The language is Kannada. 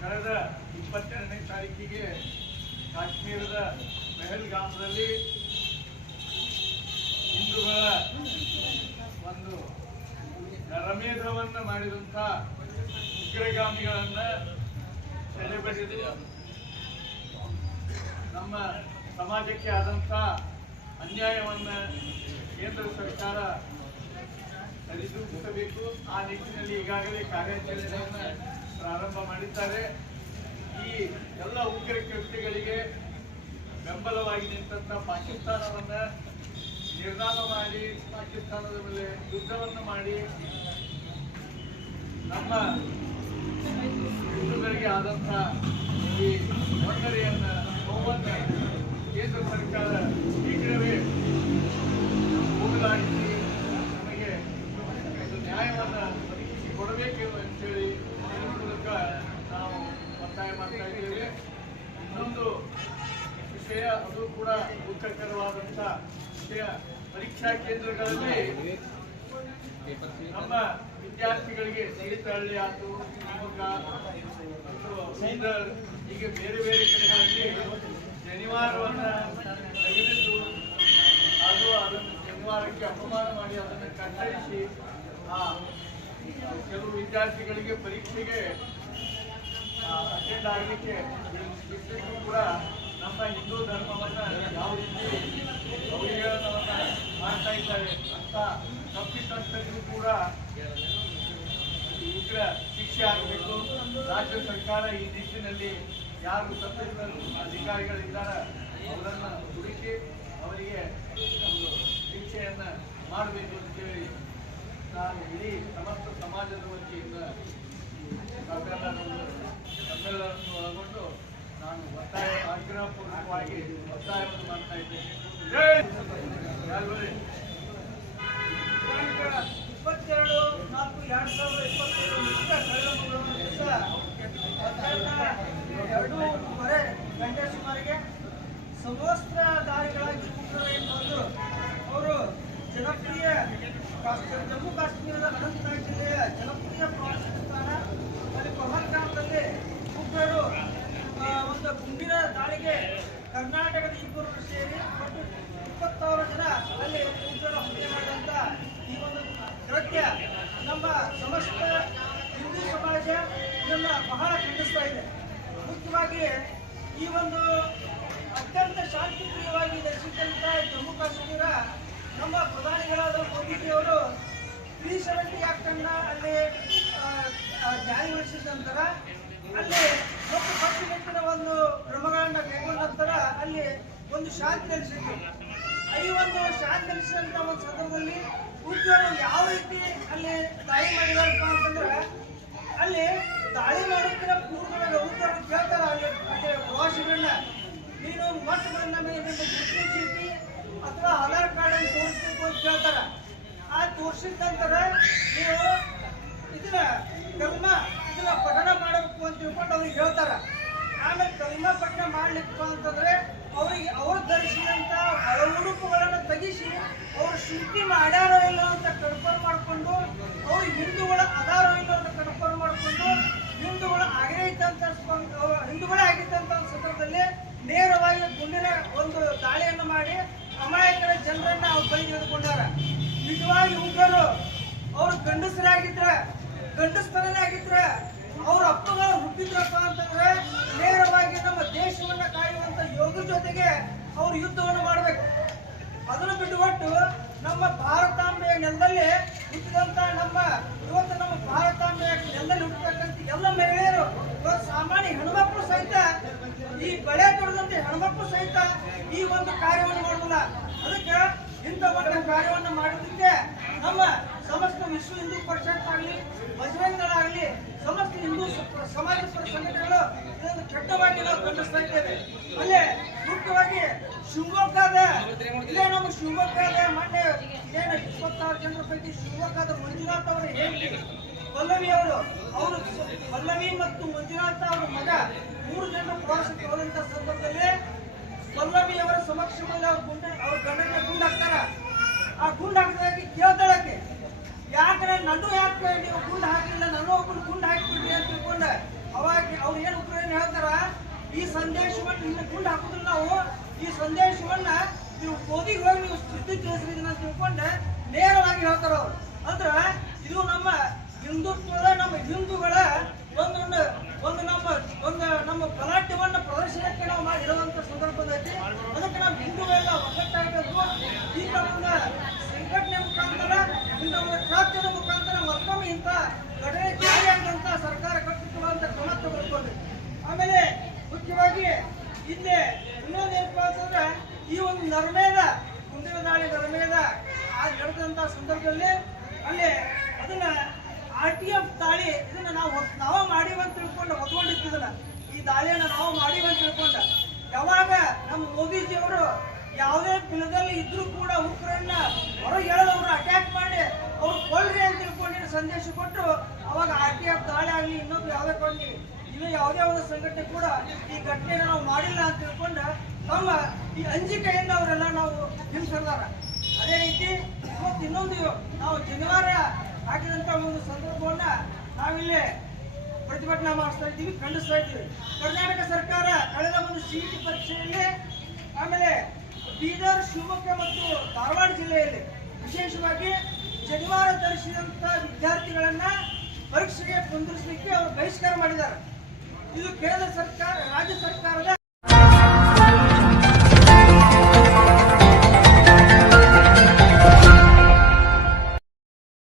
ಕಳೆದ ಇಪ್ಪತ್ತೆರಡನೇ ತಾರೀಕಿಗೆ ಕಾಶ್ಮೀರದ ಮೆಹಲ್ಗಾಮದಲ್ಲಿ ಹಿಂದೂಗಳ ಒಂದು ನರಮೇಧವನ್ನು ಮಾಡಿದಂಥ ಉಗ್ರಗಾಮಿಗಳನ್ನು ಸೆರೆಬಿಡಿದು ನಮ್ಮ ಸಮಾಜಕ್ಕೆ ಆದಂಥ ಅನ್ಯಾಯವನ್ನು ಕೇಂದ್ರ ಸರ್ಕಾರ ಸರಿದೂಗಿಸಬೇಕು ಆ ನಿಟ್ಟಿನಲ್ಲಿ ಈಗಾಗಲೇ ಕಾರ್ಯಾಚರಣೆಯನ್ನು ಪ್ರಾರಂಭ ಮಾಡಿದ್ದಾರೆ. ಈ ಎಲ್ಲ ಉಗ್ರ ಕೃತ್ಯಗಳಿಗೆ ಬೆಂಬಲವಾಗಿ ನಿಂತ ಪಾಕಿಸ್ತಾನವನ್ನ ನಿರ್ಧಾರ ಮಾಡಿ, ಪಾಕಿಸ್ತಾನದ ಮೇಲೆ ಯುದ್ಧವನ್ನು ಮಾಡಿ, ನಮ್ಮ ಹಿಂದೂಗಳಿಗೆ ಆದಂಥ ಈ ತೊಂದರೆಯನ್ನ ನೋವನ್ನ ಕೇಂದ್ರ ಸರ್ಕಾರ ಶೀಘ್ರವೇ ಹೋಗಲಾಡಿಸಿ ನಮಗೆ ಒಂದು ನ್ಯಾಯವನ್ನ ಒದಗಿಸಿ ಕೊಡಬೇಕು ಅಂತೇಳಿ ಈ ಮೂಲಕ ನಾವು ಒತ್ತಾಯ ಮಾಡ್ತಾ ಇದ್ದೇವೆ. ಇನ್ನೊಂದು ವಿಷಯ, ಅದು ಕೂಡ ದುಃಖಕರವಾದಂಥ ವಿಷಯ. ಪರೀಕ್ಷಾ ಕೇಂದ್ರಗಳಲ್ಲಿ ನಮ್ಮ ವಿದ್ಯಾರ್ಥಿಗಳಿಗೆ ತೀರ್ಥಹಳ್ಳಿ ಆಯ್ತು ಶಿವಮೊಗ್ಗ ಬೀದರ್ ಹೀಗೆ ಬೇರೆ ಬೇರೆ ಕಡೆಗಳಲ್ಲಿ ಶನಿವಾರವನ್ನ ತೆಗೆದಿದ್ದು ಅದು ಅದನ್ನು ಶನಿವಾರಕ್ಕೆ ಅಪಮಾನ ಮಾಡಿ ಅದನ್ನು ಕತ್ತರಿಸಿ ಕೆಲವು ವಿದ್ಯಾರ್ಥಿಗಳಿಗೆ ಪರೀಕ್ಷೆಗೆ ಅಟೆಂಡ್ ಆಗಲಿಕ್ಕೆ ಬಿಟ್ಟಿದ್ದು ಕೂಡ ನಮ್ಮ ಹಿಂದೂ ಧರ್ಮವನ್ನು ಯಾವ ರೀತಿ ಅವಹೇಳನವನ್ನ ಮಾಡ್ತಾ ಇದ್ದಾರೆ ಅಂತ ತಪ್ಪಿತಸ್ಥರಿಗೂ ಕೂಡ ಉಗ್ರ ಶಿಕ್ಷೆ ಆಗಬೇಕು. ರಾಜ್ಯ ಸರ್ಕಾರ ಈ ನಿಟ್ಟಿನಲ್ಲಿ ಯಾರು ತಪ್ಪಿತರು ಅಧಿಕಾರಿಗಳಿದ್ದಾರೆ ಅವರನ್ನು ಹುಡುಕಿ ಅವರಿಗೆ ಒಂದು ಶಿಕ್ಷೆಯನ್ನು ಮಾಡಬೇಕು ಅಂತೇಳಿ ನಾನು ಇಡೀ ಸಮಸ್ತ ಸಮಾಜದ ವತಿಯಿಂದ ಸಮ್ಮೇಳನವನ್ನು ಒಳಗೊಂಡು ನಾನು ಒತ್ತಾಯ ಆಗ್ರಹಪೂರ್ವಕವಾಗಿ ಒತ್ತಾಯವನ್ನು ಮಾಡ್ತಾ ಇದ್ದೇನೆ. ಕರ್ನಾಟಕದ ಇಬ್ಬರು ಸೇರಿ ಒಟ್ಟು ಇಪ್ಪತ್ತಾರು ಜನ ಅಲ್ಲಿ ಉಗ್ರರ ಹತ್ಯೆ ಮಾಡಿದಂತ ಈ ಒಂದು ಕೃತ್ಯ ನಮ್ಮ ಸಮಸ್ತ ಹಿಂದೂ ಸಮಾಜ ಇದನ್ನ ಬಹಳ ಖಂಡಿಸ್ತಾ ಇದೆ. ಮುಖ್ಯವಾಗಿ ಈ ಒಂದು ಅತ್ಯಂತ ಶಾಂತಿಪ್ರಿಯವಾಗಿ ನಡೆಸಿದಂತ ಜಮ್ಮು ಕಾಶ್ಮೀರ, ನಮ್ಮ ಪ್ರಧಾನಿಗಳಾದ ಮೋದಿಜಿಯವರು ತ್ರೀ ಸೆವೆಂಟಿ ಆಕ್ಟ್ ಅನ್ನ ಅಲ್ಲಿ ಜಾರಿಗೊಳಿಸಿದ ನಂತರ ಅಲ್ಲಿ ಮತ್ತು ಕಟ್ಟುನಿಟ್ಟಿನ ಒಂದು ಕ್ರಮಗಳನ್ನ ಕೈಗೊಂಡ ನಂತರ ಅಲ್ಲಿ ಒಂದು ಶಾಂತಿ ನೆಲೆಸಿತ್ತು. ಈ ಒಂದು ಶಾಂತಿ ನೆಲೆಸಿದಂತ ಒಂದು ಸಂದರ್ಭದಲ್ಲಿ ಉಗ್ರರು ಯಾವ ರೀತಿ ಅಲ್ಲಿ ದಾಳಿ ಮಾಡಿದಾರಪ್ಪ ಅಂತಂದ್ರೆ, ಅಲ್ಲಿ ದಾಳಿ ಮಾಡೋಕ್ಕಿಂತ ಪೂರ್ವದಾಗ ಉಗ್ರರು ಕೇಳ್ತಾರೆ ಅಲ್ಲಿ ಅಲ್ಲಿ ಪ್ರವಾಸಿಗಳನ್ನ ನೀನು ಮಟ್ಟಗಳನ್ನ ಚೀಟಿ ಅಥವಾ ಆಧಾರ್ ಕಾರ್ಡ್ ಅನ್ನು ತೋರಿಸ್ಬೇಕು ಅಂತ ಕೇಳ್ತಾರ? ಆ ತೋರಿಸಿದ ನಂತರ ನೀವು ಇದನ್ನ ಕರ್ಮ ಇದನ್ನ ಪಠಣ ಮಾಡಬೇಕು ಅಂತ ತಿಳ್ಕೊಂಡು ಅವ್ರಿಗೆ ಹೇಳ್ತಾರ ಆಮೇಲೆ ಕರ್ಮ ಪಠಣ ಮಾಡ್ಲಿಕ್ಕೆ ಅಂತಂದ್ರೆ ಅವರಿಗೆ ಅವ್ರು ಧರಿಸಿದಂತ ಒಳ ಉಡುಪುಗಳನ್ನ ತೆಗಿಸಿ ಅವ್ರು ಶುಂಠಿ ಮಾಡ್ಯಾರೋ ಇಲ್ಲ ಅಂತ ಕನ್ಫರ್ಮ್ ಮಾಡ್ಕೊಂಡು ಅವ್ರು ಹಿಂದೂಗಳ ಅದಾರೋ ಇಲ್ಲ ಅಂತ ಕನ್ಫರ್ಮ್ ಮಾಡ್ಕೊಂಡು ಹಿಂದೂಗಳ ಆಗೈತಂತ ಹಿಂದೂಗಳೇ ಆಗಿದ್ದಂತ ಸಂದರ್ಭದಲ್ಲಿ ನೇರವಾಗಿ ಗುಂಡಿನ ಒಂದು ದಾಳಿಯನ್ನು ಮಾಡಿ ಅಮಾಯಕರ ಜನರನ್ನ ಅವ್ರು ಬಲಿ ತೆಗೆದುಕೊಂಡಾರ ನಿಜವಾಗಿ ಉಗ್ರರು, ಅವ್ರು ಗಂಡಸರಾಗಿದ್ರ ಗಂಡಸ್ತನರಾಗಿದ್ರ ಅವ್ರ ಅಪ್ಪಗಳು ಹುಟ್ಟಿದ್ರಪ್ಪ ಅಂತಂದ್ರೆ ನೇರವಾಗಿ ನಮ್ಮ ದೇಶವನ್ನ ಕಾಯುವಂತ ಯೋಗದ ಜೊತೆಗೆ ಅವ್ರು ಯುದ್ಧವನ್ನು ಮಾಡಬೇಕು. ಅದನ್ನು ಬಿಟ್ಟುಕೊಟ್ಟು ನಮ್ಮ ಭಾರತಾಂಬೆಯ ನೆಲದಲ್ಲಿ ಹುಟ್ಟಿದಂತ ನಮ್ಮ ಇವತ್ತು ನಮ್ಮ ಭಾರತಾಂಬೆಯ ನೆಲದಲ್ಲಿ ಹುಟ್ಟತಕ್ಕಂಥ ಎಲ್ಲ ಮಹಿಳೆಯರು, ಇವತ್ತು ಸಾಮಾನ್ಯ ಹೆಣ್ಮಕ್ಳು ಸಹಿತ ಈ ಬಳೆ ತೊಡದಂತೆ ಹೆಣ್ಮಕ್ಳು ಸಹಿತ ಈ ಒಂದು ಕಾರ್ಯವನ್ನು ಮಾಡಲ್ಲ ಅದಕ್ಕೆ ಇಂಥ ಒಂದು ಕಾರ್ಯವನ್ನು ಮಾಡೋದಕ್ಕೆ ನಮ್ಮ ಸಮಸ್ತ ವಿಶ್ವ ಹಿಂದೂ ಪರಿಷತ್ ಆಗಲಿ ಬಜರಂಗಗಳಾಗಲಿ ಸಮಸ್ತ ಹಿಂದೂ ಸಮಾಜ ಸಂಘಟನೆಗಳು ಇದನ್ನು ಕೆಟ್ಟವಾಗಿ ನಾವು ಖಂಡಿಸ್ತಾ ಇದ್ದೇವೆ. ಅಲ್ಲೇ ಮುಖ್ಯವಾಗಿ ಶಿವಮೊಗ್ಗದ ಇಲ್ಲೇ ನಮ್ಮ ಶಿವಮೊಗ್ಗದ ಮೊನ್ನೆ ಏನು ಇಪ್ಪತ್ತಾರು ಜನರ ಪೈಕಿ ಶಿವಮೊಗ್ಗದ ಮಂಜುನಾಥ್ ಅವರು ಪಲ್ಲವಿ ಅವರು ಅವರು ಪಲ್ಲವಿ ಮತ್ತು ಮಂಜುನಾಥ್ ಅವರ ಮಗ ಮೂರು ಜನ ಪ್ರವಾಸಕ್ಕೆ ಹೋದಂತ ಸಂದರ್ಭದಲ್ಲಿ ಪಲ್ಲವಿ ಅವರ ಸಮಕ್ಷಮದಲ್ಲಿ ಅವ್ರ ಗುಂಡ ಅವ್ರ ಗಂಡನ ಗುಂಡು ಹಾಕ್ತಾರ. ಆ ಗುಂಡು ಹಾಕಿದಾಗ ಕೇಳ್ತಾಳಕ್ಕೆ. ಯಾಕಂದ್ರೆ ನನ್ನ ಯಾಕೆ ನೀವು ಗುಂಡು ಹಾಕಲಿಲ್ಲ ನಾನು ಒಬ್ಬರು ಗುಂಡು ಹಾಕಿಬಿಡ್ರಿ ಅಂತ ತಿಳ್ಕೊಂಡೆ. ಅವಾಗ ಅವ್ರು ಏನು ಉಗ್ರ ಏನು ಹೇಳ್ತಾರ? ಈ ಸಂದೇಶವನ್ನು ಇನ್ನು ಗುಂಡು ಹಾಕುದಿಲ್ಲ ನಾವು. ಈ ಸಂದೇಶವನ್ನ ನೀವು ಓದಿಗೆ ಹೋಗಿ ನೀವು ಸುದ್ದಿ ತಿಳಿಸ್ರಿ ಅಂತ ತಿಳ್ಕೊಂಡೆ. ನೇರವಾಗಿ ಹೇಳ್ತಾರ ಅವ್ರು. ಅಂದ್ರೆ ಇದು ನಮ್ಮ ಹಿಂದುತ್ವದ ನಮ್ಮ ಹಿಂದೂಗಳ ಒಂದೊಂದು, ಒಂದು ನಮ್ಮ ಒಂದು ನಮ್ಮ ಬಲಾಢ್ಯವನ್ನ ಪ್ರದರ್ಶನಕ್ಕೆ ನಾವು ಮಾಡಿರುವಂತ ಸಂದರ್ಭದಲ್ಲಿ ಅದಕ್ಕೆ ನಾವು ಹಿಂದೂಗಳೆಲ್ಲ ಒಗ್ಗಟ್ಟಾಗಬೇಕು ಈ ಒಂದು ಸಂಘಟನೆ ಮುಖಾಂತರ ಇಂಥ ಒಂದು ಕ್ರಾಂತಿಯ ಮುಖಾಂತರ ಮತ್ತೊಮ್ಮೆ ಇಂಥ ಘಟನೆ ಜಾರಿಯಾಗದಂತ ಸರ್ಕಾರ ಕಟ್ಟಿಕೊಳ್ಳುವಂತ ಕ್ರಮ ತೆಗೆದುಕೊಳ್ಬೇಕು ಆಮೇಲೆ ಮುಖ್ಯವಾಗಿ ಇಲ್ಲಿ ಇನ್ನೊಂದು ಏನಪ್ಪ ಅಂತಂದ್ರೆ ಈ ಒಂದು ನರ್ಮೇದ ಮುಂದಿನ ದಾಳಿ ನರ್ಮೇದ ನಡೆದಂತ ಸಂದರ್ಭದಲ್ಲಿ ಅಲ್ಲಿ ಅದನ್ನ ಆರ್ ಟಿ ಎಫ್ ದಾಳಿ ಇದನ್ನ ನಾವು ನಾವು ಮಾಡಿವಂತ ತಿಳ್ಕೊಂಡು ಹೊತ್ಕೊಂಡಿದ್ದನ್ನ ಈ ದಾಳಿಯನ್ನ ನಾವು ಮಾಡಿವಂತ ತಿಳ್ಕೊಂಡ. ಯಾವಾಗ ನಮ್ಮ ಮೋದಿಜಿಯವರು ಯಾವುದೇ ಬಿಲದಲ್ಲಿ ಇದ್ರೂ ಕೂಡ ಉಗ್ರನ್ನ ಹೊರಗೆ ಹೇಳೋದವ್ರು ಅಟ್ಯಾಕ್ ಮಾಡಿ ಅವ್ರು ಕೊಲ್ರಿ ಅಂತ ತಿಳ್ಕೊಂಡು ಸಂದೇಶ ಕೊಟ್ಟು ಅವಾಗ ಆರ್ ಟಿ ಎಫ್ ದಾಳಿ ಆಗಲಿ ಇನ್ನೊಂದು ಯಾವುದೇ ಕೊಂಡಿ ಇನ್ನು ಯಾವುದೇ ಒಂದು ಸಂಘಟನೆ ಕೂಡ ಈ ಘಟನೆ ನಾವು ಮಾಡಿಲ್ಲ ಅಂತ ತಿಳ್ಕೊಂಡು ತಮ್ಮ ಈ ಅಂಜಿಕೆಯಿಂದ ಅವರೆಲ್ಲ ನಾವು ಹಿಂಸರ್ದಾರ ಅದೇ ರೀತಿ ಇವತ್ತು ಇನ್ನೊಂದು ನಾವು ಶನಿವಾರ ಹಾಕಿದಂತ ಒಂದು ಸಂದರ್ಭವನ್ನ ನಾವಿಲ್ಲಿ ಪ್ರತಿಭಟನೆ ಮಾಡಿಸ್ತಾ ಇದ್ದೀವಿ, ಖಂಡಿಸ್ತಾ ಇದ್ದೀವಿ. ಕರ್ನಾಟಕ ಸರ್ಕಾರ ಕಳೆದ ಒಂದು ಸಿಇಟಿ ಪರೀಕ್ಷೆಯಲ್ಲಿ, ಆಮೇಲೆ ಬೀದರ್, ಶಿವಮೊಗ್ಗ ಮತ್ತು ಧಾರವಾಡ ಜಿಲ್ಲೆಯಲ್ಲಿ ವಿಶೇಷವಾಗಿ ಶನಿವಾರ ಧರಿಸಿದಂತ ವಿದ್ಯಾರ್ಥಿಗಳನ್ನ ಪರೀಕ್ಷೆಗೆ ಕುಂದಿರಿಸಲಿಕ್ಕೆ ಅವರು ಬಹಿಷ್ಕಾರ ಮಾಡಿದ್ದಾರೆ. ಇದು ಕೇಂದ್ರ ಸರ್ಕಾರ, ರಾಜ್ಯ ಸರ್ಕಾರದ